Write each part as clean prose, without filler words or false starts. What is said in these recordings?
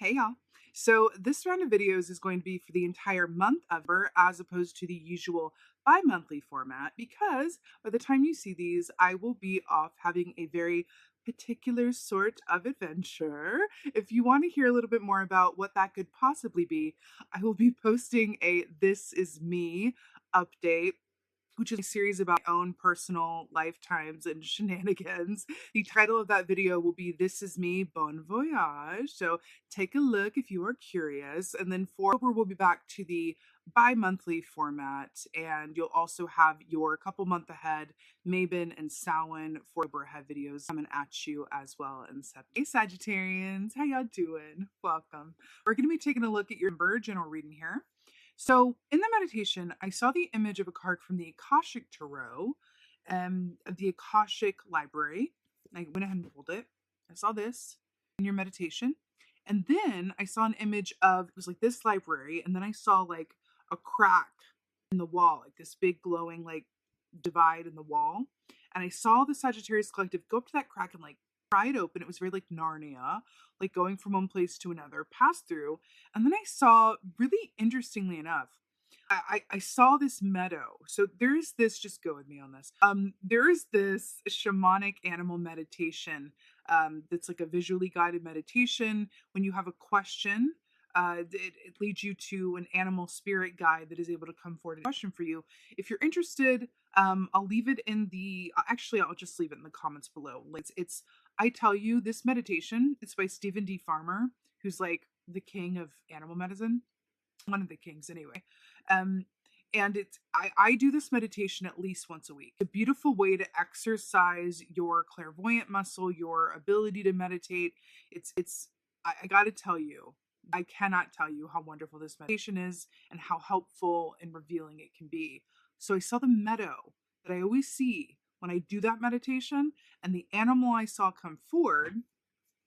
Hey y'all. So this round of videos is going to be for the entire month of November as opposed to the usual bi-monthly format because by the time you see these, I will be off having a very particular sort of adventure. If you want to hear a little bit more about what that could possibly be, I will be posting a This Is Me update, which is a series about my own personal lifetimes and shenanigans. The title of that video will be This Is Me, Bon Voyage. So take a look if you are curious. And then for October, we'll be back to the bi-monthly format. And you'll also have your couple month ahead Mabon and Samhain for ahead videos coming at you as well in September. Hey Sagittarians, how y'all doing? Welcome. We're going to be taking a look at your general reading here. So in the meditation, I saw the image of a card from the Akashic Tarot, of the Akashic Library. I went ahead and pulled it. I saw this in your meditation. And then I saw an image of, it was like this library, and then I saw like a crack in the wall, like this big glowing like divide in the wall. And I saw the Sagittarius Collective go up to that crack and like pry it open. It was very like Narnia, like going from one place to another, pass through. And then I saw, really interestingly enough, I saw this meadow. So there's this, just go with me on this. There is this shamanic animal meditation that's like a visually guided meditation. When you have a question, it leads you to an animal spirit guide that is able to come forward and question for you. If you're interested, I'll leave it in the, actually, I'll just leave it in the comments below. It's I tell you, this meditation, it's by Stephen D. Farmer, who's like the king of animal medicine. One of the kings anyway. And it's I do this meditation at least once a week. A beautiful way to exercise your clairvoyant muscle, your ability to meditate. I gotta tell you, I cannot tell you how wonderful this meditation is and how helpful and revealing it can be. So I saw the meadow that I always see when I do that meditation, and the animal I saw come forward,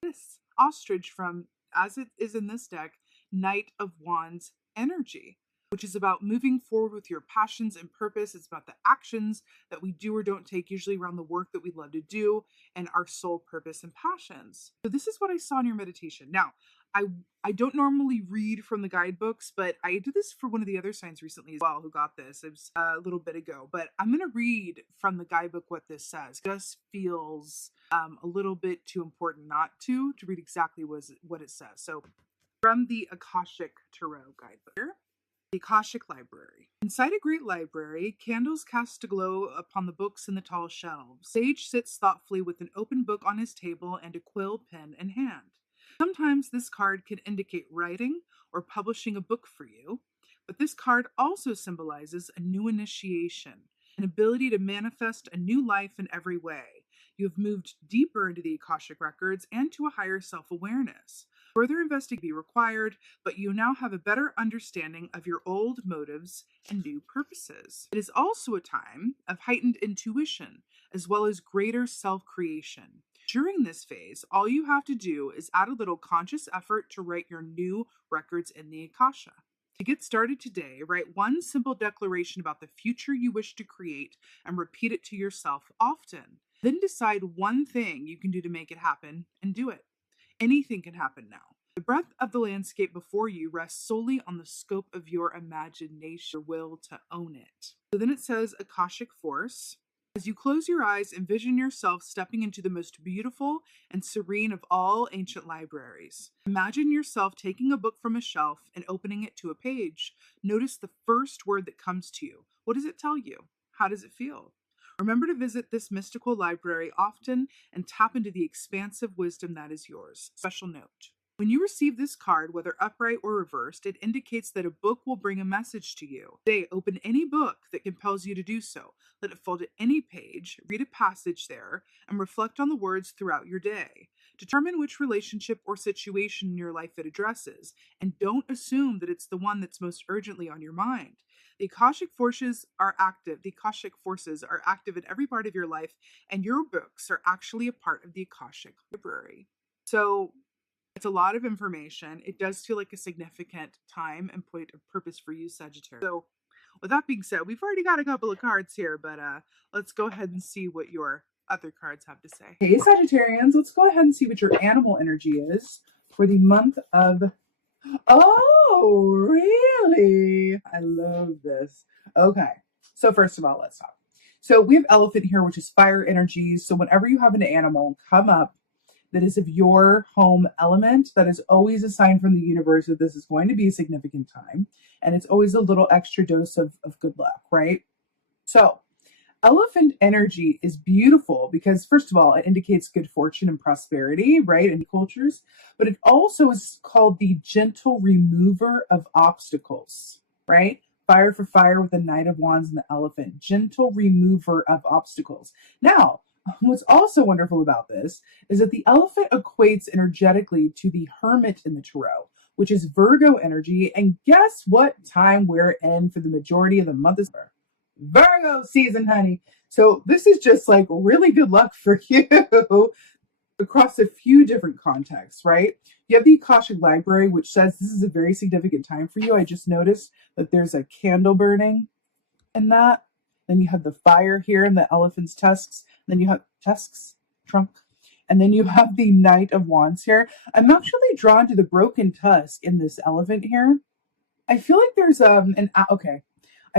this ostrich from, as it is in this deck, Knight of Wands energy, which is about moving forward with your passions and purpose. It's about the actions that we do or don't take, usually around the work that we love to do and our soul purpose and passions. So this is what I saw in your meditation. Now, I don't normally read from the guidebooks, but I did this for one of the other signs recently as well who got this. It was a little bit ago, but I'm going to read from the guidebook what this says. It just feels a little bit too important not to read exactly what it says. So from the Akashic Tarot guidebook here. The Akashic Library. Inside a great library, candles cast a glow upon the books in the tall shelves. Sage sits thoughtfully with an open book on his table and a quill pen in hand. Sometimes this card can indicate writing or publishing a book for you, but this card also symbolizes a new initiation, an ability to manifest a new life in every way. You have moved deeper into the Akashic records and to a higher self-awareness. Further investigation be required, but you now have a better understanding of your old motives and new purposes. It is also a time of heightened intuition, as well as greater self-creation. During this phase, all you have to do is add a little conscious effort to write your new records in the Akasha. To get started today, write one simple declaration about the future you wish to create and repeat it to yourself often. Then decide one thing you can do to make it happen and do it. Anything can happen now. The breadth of the landscape before you rests solely on the scope of your imagination, your will to own it. So then it says Akashic Force. As you close your eyes, envision yourself stepping into the most beautiful and serene of all ancient libraries. Imagine yourself taking a book from a shelf and opening it to a page. Notice the first word that comes to you. What does it tell you? How does it feel? Remember to visit this mystical library often and tap into the expansive wisdom that is yours. Special note. When you receive this card, whether upright or reversed, it indicates that a book will bring a message to you. Today, open any book that compels you to do so. Let it fall to any page, read a passage there, and reflect on the words throughout your day. Determine which relationship or situation in your life it addresses, and don't assume that it's the one that's most urgently on your mind. The Akashic forces are active. The Akashic forces are active in every part of your life, and your books are actually a part of the Akashic Library. So it's a lot of information. It does feel like a significant time and point of purpose for you, Sagittarius. So with that being said, we've already got a couple of cards here, but let's go ahead and see what your other cards have to say. Hey, Sagittarians, let's go ahead and see what your animal energy is for the month of, oh, really? I love this. Okay. So first of all, let's talk. So we have elephant here, which is fire energy. So whenever you have an animal come up that is of your home element, that is always a sign from the universe that this is going to be a significant time. And it's always a little extra dose of good luck, right? So elephant energy is beautiful because, first of all, it indicates good fortune and prosperity, right, in cultures, but it also is called the gentle remover of obstacles, right? Fire for fire with the Knight of Wands and the elephant, gentle remover of obstacles. Now, what's also wonderful about this is that the elephant equates energetically to the hermit in the tarot, which is Virgo energy. And guess what time we're in for the majority of the month is Virgo season, honey. So this is just like really good luck for you across a few different contexts, right? You have the Akashic Library, which says this is a very significant time for you. I just noticed that there's a candle burning in that. Then you have the fire here in the elephant's tusks. Then you have trunk. And then you have the Knight of Wands here. I'm actually drawn to the broken tusk in this elephant here. I feel like there's I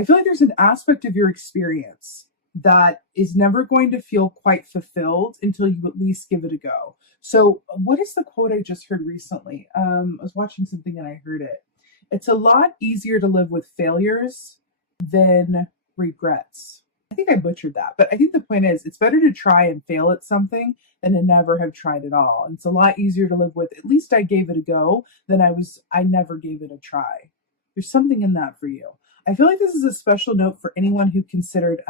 feel like there's an aspect of your experience that is never going to feel quite fulfilled until you at least give it a go. So what is the quote I just heard recently? I was watching something and I heard it. It's a lot easier to live with failures than regrets. I think I butchered that, but I think the point is it's better to try and fail at something than to never have tried at all. And it's a lot easier to live with, at least I gave it a go, than I never gave it a try. There's something in that for you. I feel like this is a special note for anyone who considered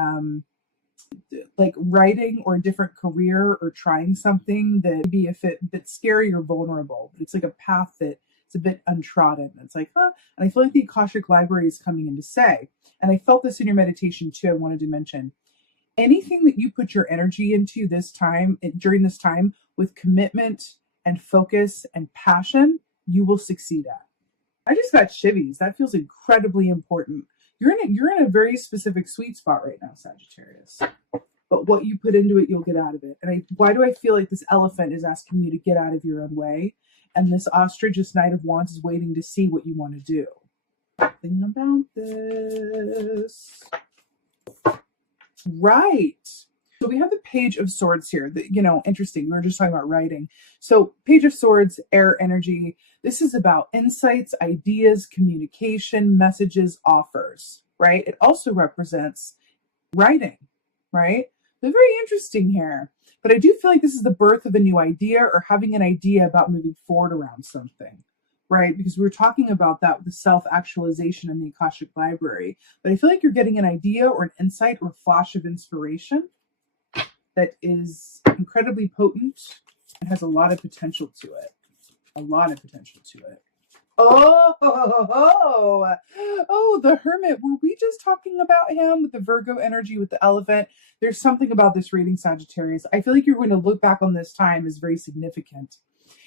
like writing or a different career or trying something that may be a bit scary or vulnerable. But it's like a path that it's a bit untrodden. It's like, huh? And I feel like the Akashic Library is coming in to say, and I felt this in your meditation too, I wanted to mention, anything that you put your energy into during this time with commitment and focus and passion, you will succeed at. I just got shivvies. That feels incredibly important. You're in a very specific sweet spot right now, Sagittarius. But what you put into it, you'll get out of it. And why do I feel like this elephant is asking you to get out of your own way? And this ostrich, this Knight of Wands, is waiting to see what you want to do. Something about this. Right. So we have the Page of Swords here. Interesting. We were just talking about writing. So Page of Swords, air energy. This is about insights, ideas, communication, messages, offers, right? It also represents writing, right? They're very interesting here. But I do feel like this is the birth of a new idea or having an idea about moving forward around something, right? Because we were talking about that with the self-actualization in the Akashic Library. But I feel like you're getting an idea or an insight or flash of inspiration that is incredibly potent and has a lot of potential to it. Oh, the Hermit. Were we just talking about him with the Virgo energy with the elephant? There's something about this reading, Sagittarius. I feel like you're going to look back on this time as very significant.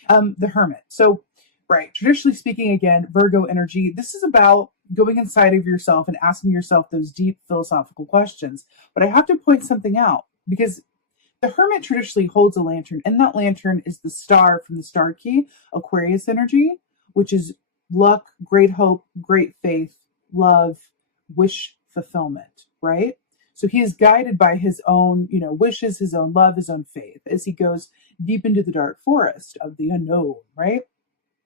The Hermit. So, right, traditionally speaking, again, Virgo energy. This is about going inside of yourself and asking yourself those deep philosophical questions. But I have to point something out because the Hermit traditionally holds a lantern, and that lantern is the star from the star key, Aquarius energy, which is luck, great hope, great faith, love, wish fulfillment, right? So he is guided by his own, wishes, his own love, his own faith as he goes deep into the dark forest of the unknown, right?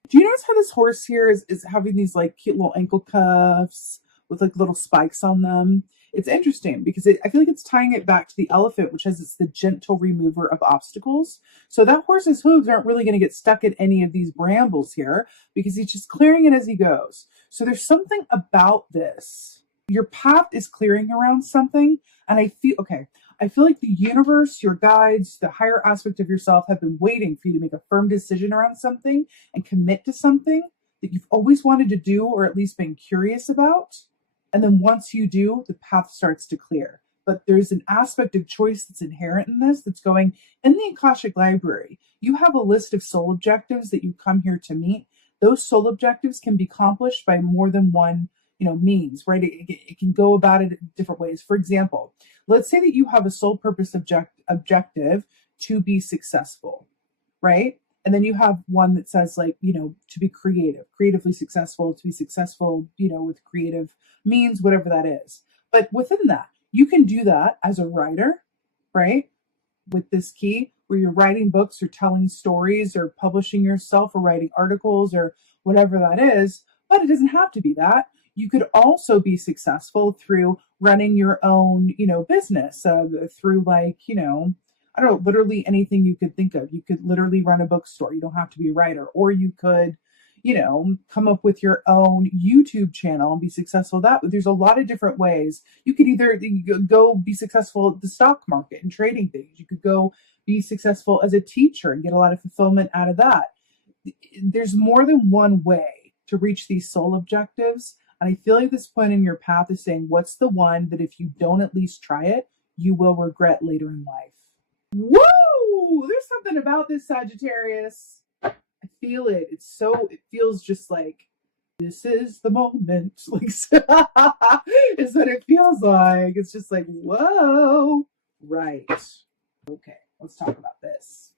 Do you notice how this horse here is having these like cute little ankle cuffs with like little spikes on them? It's interesting because I feel like it's tying it back to the elephant, which has it's the gentle remover of obstacles. So that horse's hooves aren't really going to get stuck in any of these brambles here because he's just clearing it as he goes. So there's something about this. Your path is clearing around something. And I feel like the universe, your guides, the higher aspect of yourself have been waiting for you to make a firm decision around something and commit to something that you've always wanted to do or at least been curious about. And then once you do, the path starts to clear. But there's an aspect of choice that's inherent in this that's going in the Akashic Library. You have a list of soul objectives that you come here to meet. Those soul objectives can be accomplished by more than one, means, right? It can go about it in different ways. For example, let's say that you have a soul purpose objective to be successful, right? And then you have one that says, like, to be creative, creatively successful, to be successful, with creative means, whatever that is. But within that, you can do that as a writer, right? With this key, where you're writing books or telling stories or publishing yourself or writing articles or whatever that is. But it doesn't have to be that. You could also be successful through running your own, business, through, like, I don't know, literally anything you could think of. You could literally run a bookstore. You don't have to be a writer. Or you could, come up with your own YouTube channel and be successful that. But there's a lot of different ways. You could either go be successful at the stock market and trading things. You could go be successful as a teacher and get a lot of fulfillment out of that. There's more than one way to reach these soul objectives. And I feel like this point in your path is saying, what's the one that if you don't at least try it, you will regret later in life? Woo! There's something about this, Sagittarius. I feel it. It feels just like, this is the moment. Like, is what it feels like. It's just like, whoa. Right. Okay, let's talk about this.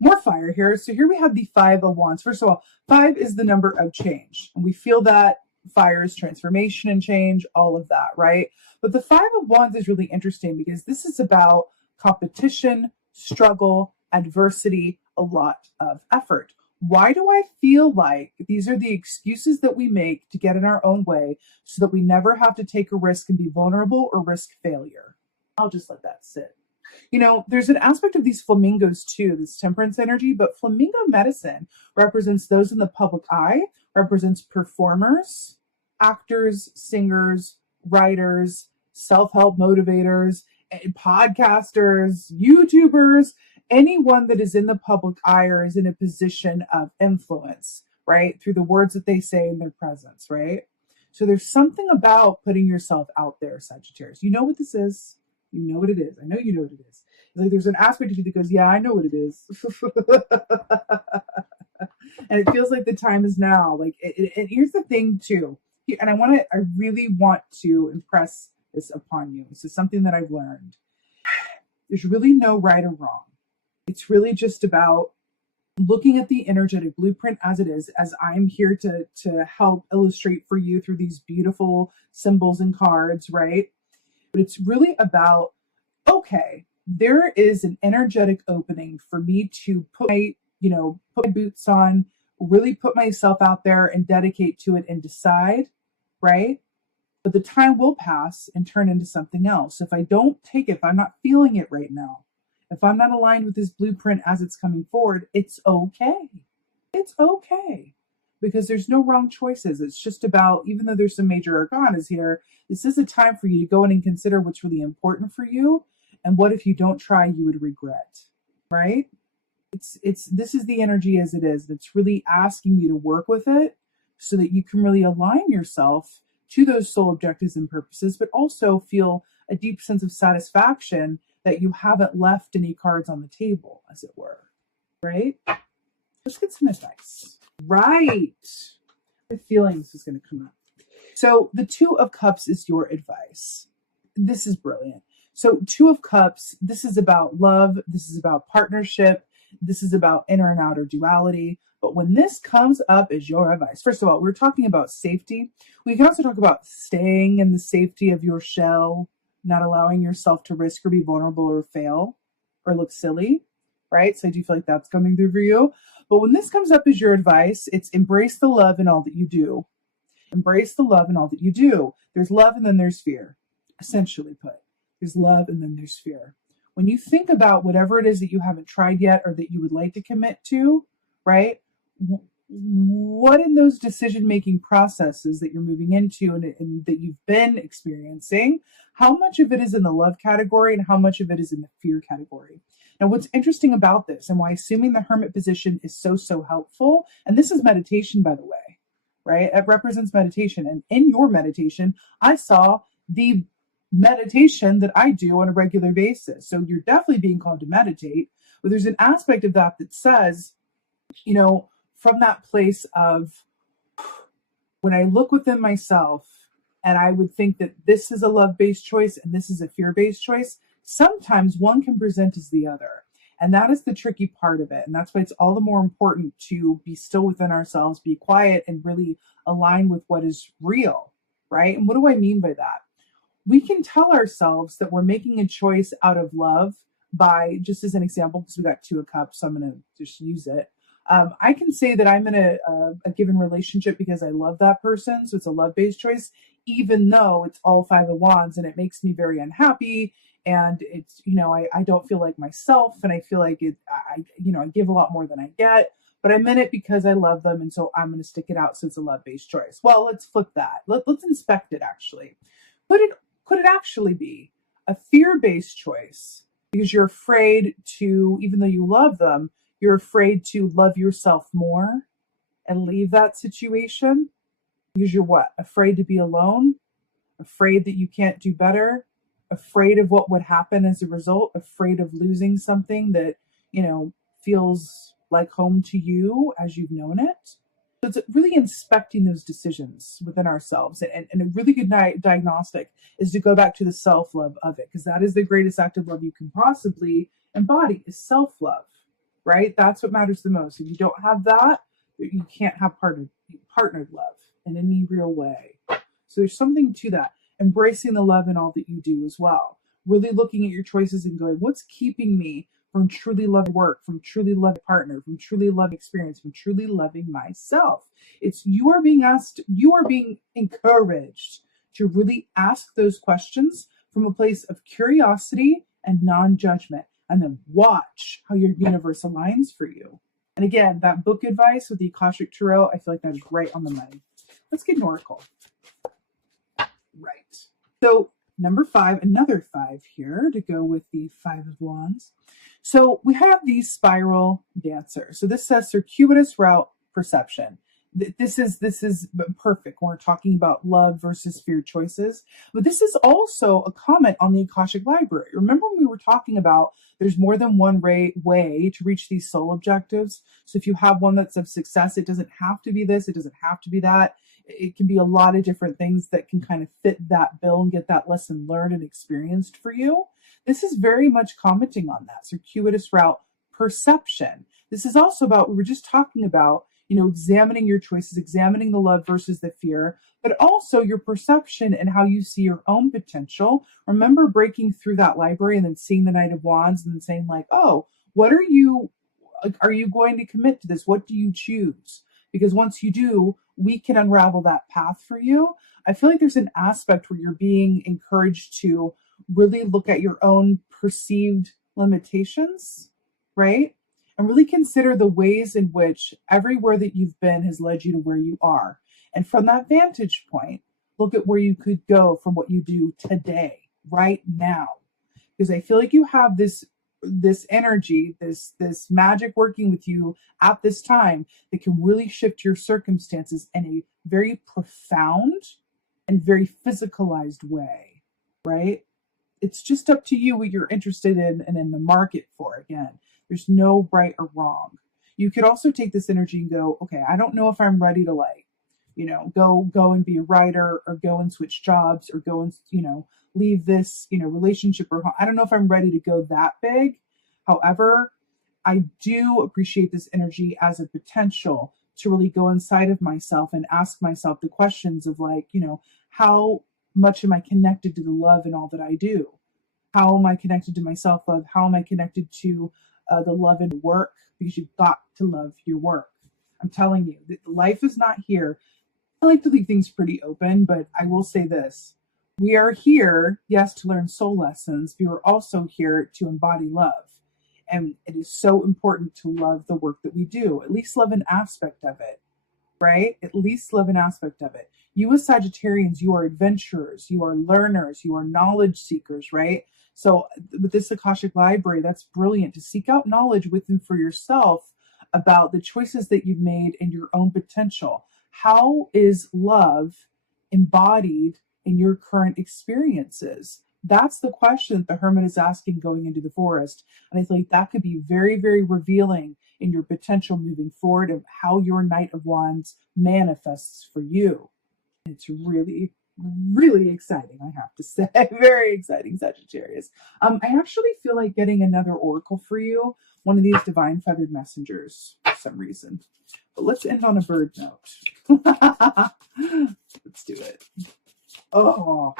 More fire here. So here we have the 5 of Wands. First of all, 5 is the number of change. And we feel that fire is transformation and change, all of that, right? But the 5 of Wands is really interesting because this is about competition, struggle, adversity, a lot of effort. Why do I feel like these are the excuses that we make to get in our own way so that we never have to take a risk and be vulnerable or risk failure? I'll just let that sit. There's an aspect of these flamingos too, this temperance energy, but flamingo medicine represents those in the public eye, represents performers, actors, singers, writers, self-help motivators, podcasters, YouTubers, anyone that is in the public eye or is in a position of influence, right? Through the words that they say in their presence, right? So there's something about putting yourself out there, Sagittarius. You know what this is. You know what it is. I know you know what it is. Like, there's an aspect of you that goes, yeah, I know what it is. And it feels like the time is now. Like, and here's the thing too. And I really want to impress this upon you. This is something that I've learned. There's really no right or wrong. It's really just about looking at the energetic blueprint as it is, as I'm here to help illustrate for you through these beautiful symbols and cards, right? But it's really about, okay, there is an energetic opening for me to put my boots on, really put myself out there and dedicate to it and decide, right? But the time will pass and turn into something else. If I don't take it, if I'm not feeling it right now, if I'm not aligned with this blueprint as it's coming forward, it's okay. It's okay. Because there's no wrong choices. It's just about, even though there's some major arcanas here, this is a time for you to go in and consider what's really important for you and what if you don't try, you would regret, right? This is the energy as it is. It's really asking you to work with it so that you can really align yourself to those soul objectives and purposes, but also feel a deep sense of satisfaction that you haven't left any cards on the table, as it were, right? Let's get some advice. Right. My feelings is going to come up. So the 2 of Cups is your advice. This is brilliant. So 2 of Cups, this is about love. This is about partnership. This is about inner and outer duality. But when this comes up as your advice, first of all, we're talking about safety. We can also talk about staying in the safety of your shell, not allowing yourself to risk or be vulnerable or fail or look silly, right? So I do feel like that's coming through for you. But when this comes up as your advice, it's embrace the love in all that you do. Embrace the love in all that you do. There's love and then there's fear, essentially put. There's love and then there's fear. When you think about whatever it is that you haven't tried yet or that you would like to commit to, right? What in those decision-making processes that you're moving into and that you've been experiencing, how much of it is in the love category and how much of it is in the fear category? Now, what's interesting about this and why assuming the hermit position is so helpful, and this is meditation, by the way, right? It represents meditation. And in your meditation, I saw the meditation that I do on a regular basis. So you're definitely being called to meditate, but there's an aspect of that that says, from that place of when I look within myself and I would think that this is a love-based choice and this is a fear-based choice, sometimes one can present as the other. And that is the tricky part of it. And that's why it's all the more important to be still within ourselves, be quiet, and really align with what is real, right? And what do I mean by that? We can tell ourselves that we're making a choice out of love by, just as an example, because we got two of cups, so I'm going to just use it. I can say that I'm in a given relationship because I love that person. So it's a love-based choice, even though it's all five of wands and it makes me very unhappy. And it's, I don't feel like myself, and I feel like I give a lot more than I get, but I'm in it because I love them. And so I'm going to stick it out. So it's a love-based choice. Well, let's flip that. Let's inspect it actually. Could it actually be a fear-based choice because you're afraid to, even though you love them, you're afraid to love yourself more and leave that situation because you're what? Afraid to be alone, afraid that you can't do better, afraid of what would happen as a result, afraid of losing something that, feels like home to you as you've known it. So it's really inspecting those decisions within ourselves. And a really good diagnostic is to go back to the self-love of it, because that is the greatest act of love you can possibly embody, is self-love, right? That's what matters the most. If you don't have that, you can't have partnered love in any real way. So there's something to that. Embracing the love in all that you do as well. Really looking at your choices and going, what's keeping me from truly loving work, from truly loving partner, from truly loving experience, from truly loving myself? You are being encouraged to really ask those questions from a place of curiosity and non-judgment, and then watch how your universe aligns for you. And again, that book advice with the Akashic Tarot, I feel like that is right on the money. Let's get an oracle. Right. So number 5, another 5 here to go with the 5 of wands. So we have the spiral dancer. So this says circuitous route perception. This is perfect when we're talking about love versus fear choices. But this is also a comment on the Akashic Library. Remember when we were talking about there's more than one way to reach these soul objectives. So if you have one that's of success, it doesn't have to be this, it doesn't have to be that. It can be a lot of different things that can kind of fit that bill and get that lesson learned and experienced for you. This is very much commenting on that circuitous route perception. This is also about, we were just talking about, examining your choices, examining the love versus the fear, but also your perception and how you see your own potential. Remember breaking through that library and then seeing the Knight of Wands and then saying like, oh, are you going to commit to this? What do you choose? Because once you do, we can unravel that path for you. I feel like there's an aspect where you're being encouraged to really look at your own perceived limitations, right? And really consider the ways in which everywhere that you've been has led you to where you are. And from that vantage point, look at where you could go from what you do today, right now. Because I feel like you have this energy, this magic working with you at this time that can really shift your circumstances in a very profound and very physicalized way, right? It's just up to you what you're interested in and in the market for. Again, there's no right or wrong. You could also take this energy and go, okay, I don't know if I'm ready to go and be a writer, or go and switch jobs, or go and, leave this, relationship, or I don't know if I'm ready to go that big. However, I do appreciate this energy as a potential to really go inside of myself and ask myself the questions of how much am I connected to the love in all that I do? How am I connected to my self-love? How am I connected to the love in work? Because you've got to love your work. I'm telling you, that life is not here. I like to leave things pretty open, but I will say this. We are here, yes, to learn soul lessons, but we're also here to embody love. And it is so important to love the work that we do, at least love an aspect of it, right? At least love an aspect of it. You as Sagittarians, you are adventurers, you are learners, you are knowledge seekers, right? So with this Akashic Library, that's brilliant to seek out knowledge within for yourself about the choices that you've made and your own potential. How is love embodied in your current experiences? That's the question that the Hermit is asking going into the forest. And I think that could be very, very revealing in your potential moving forward of how your Knight of Wands manifests for you. It's really, really exciting, I have to say. Very exciting, Sagittarius. I actually feel like getting another oracle for you, one of these divine feathered messengers for some reason. But let's end on a bird note. Let's do it. Oh,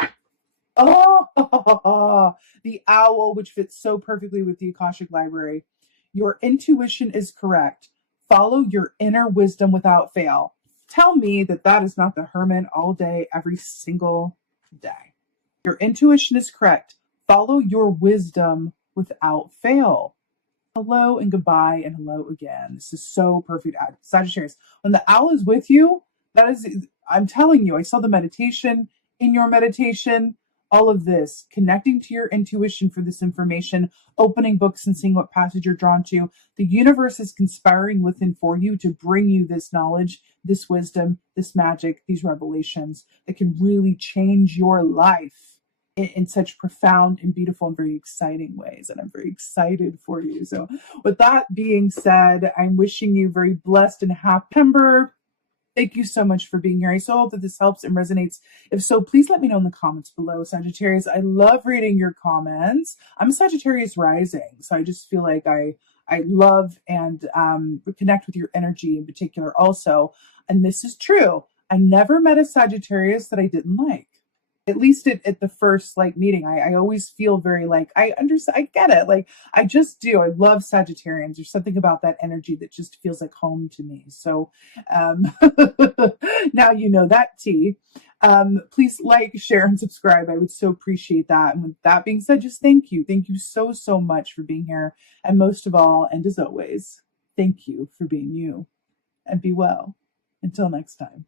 oh, the owl, which fits so perfectly with the Akashic Library. Your intuition is correct. Follow your inner wisdom without fail. Tell me that that is not the hermit all day, every single day. Your intuition is correct. Follow your wisdom without fail. Hello and goodbye and hello again. This is so perfect. Sagittarius, when the owl is with you, that is, I'm telling you, I saw the meditation in your meditation, all of this, connecting to your intuition for this information, opening books and seeing what passage you're drawn to. The universe is conspiring within for you to bring you this knowledge, this wisdom, this magic, these revelations that can really change your life in such profound and beautiful and very exciting ways. And I'm very excited for you. So with that being said, I'm wishing you very blessed and happy September. Thank you so much for being here. I so hope that this helps and resonates. If so, please let me know in the comments below, Sagittarius. I love reading your comments. I'm a Sagittarius rising, so I just feel like I love and connect with your energy in particular also. And this is true. I never met a Sagittarius that I didn't like. At least at the first meeting, I always feel very I understand, I get it. I just do. I love Sagittarians. There's something about that energy that just feels like home to me. So now you know that tea. Please like, share, and subscribe. I would so appreciate that. And with that being said, just thank you. Thank you so, so much for being here. And most of all, and as always, thank you for being you. And be well. Until next time.